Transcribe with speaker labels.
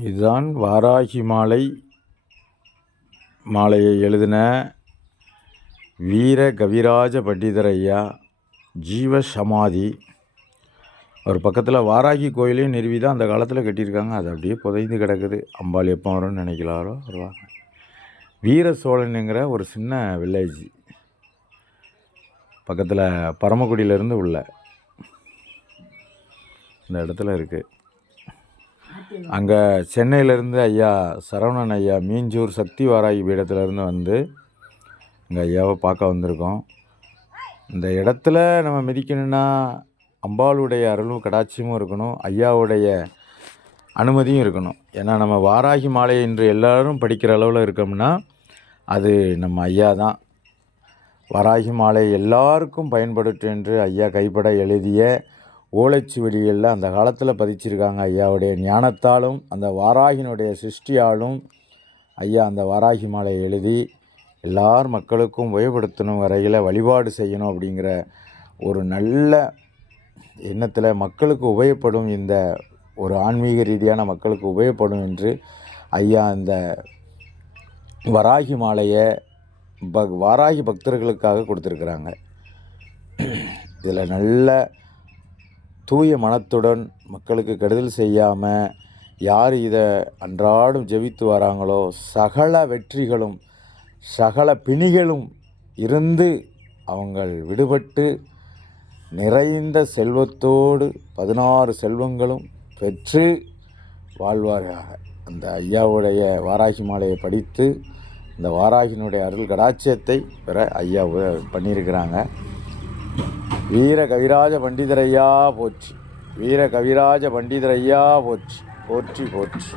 Speaker 1: இதுதான் வாராகி மாலை. மாலையை எழுதின வீர கவிராஜ பண்டிதர் ஐயா ஜீவ சமாதி. ஒரு பக்கத்தில் வாராகி கோயிலையும் நிறுவி தான் அந்த காலத்தில் கட்டியிருக்காங்க. அது அப்படியே புதைந்து கிடக்குது. அம்பாள் எப்போ வரும்னு நினைக்கலாரோ வருவாங்க. வீர சோழனுங்கிற ஒரு சின்ன வில்லேஜ் பக்கத்தில் பரமக்குடியிலேருந்து உள்ள இந்த இடத்துல இருக்குது அங்கே சென்னையிலேருந்து ஐயா சரவணன் ஐயா மீஞ்சூர் சக்தி வாராகி பீடத்துலேருந்து வந்து இங்கே ஐயாவை பார்க்க வந்திருக்கோம். இந்த இடத்துல நம்ம மிதிக்கணும்னா அம்பாளுடைய அருளும் கடாட்சியமும் இருக்கணும் ஐயாவுடைய அனுமதியும் இருக்கணும். ஏன்னா நம்ம வாராகி மாலை இன்று எல்லோரும் படிக்கிற அளவில் இருக்கோம்னா அது நம்ம ஐயா தான். வாராகி மாலை எல்லாருக்கும் பயன்படுத்து என்று ஐயா கைப்பட எழுதிய ஓலைச்சுவடிகளில் அந்த காலத்தில் பதிச்சிருக்காங்க ஐயாவுடைய ஞானத்தாலும் அந்த வாராகினுடைய சிருஷ்டியாலும் ஐயா அந்த வாராகி மாலை எழுதி எல்லார் மக்களுக்கும் உபயோகப்படுத்தணும் வரையில் வழிபாடு செய்யணும் அப்படிங்கிற ஒரு நல்ல எண்ணத்தில் மக்களுக்கு உபயோகப்படும் இந்த ஒரு ஆன்மீக ரீதியான மக்களுக்கு உபயோகப்படும் என்று ஐயா அந்த வராகி மாலையை பக் வாராகி பக்தர்களுக்காக கொடுத்துருக்குறாங்க. இதில் நல்ல தூய மனத்துடன் மக்களுக்கு கெடுதல் செய்யாமல் யார் இதை அன்றாடம் ஜெபித்து வராங்களோ சகல வெற்றிகளும் சகல பிணிகளும் இருந்து அவங்கள் விடுபட்டு நிறைந்த செல்வத்தோடு பதினாறு செல்வங்களும் பெற்று வாழ்வார்கள் அந்த ஐயாவுடைய வாராகி மாலையை படித்து இந்த வாராகினுடைய அருள் கடாட்சியத்தை பெற ஐயா பண்ணியிருக்கிறாங்க. வீர கவிராஜ பண்டிதரையா போச்சு. வீர கவிராஜ பண்டிதரையா போச்சு. போற்றி போற்றி.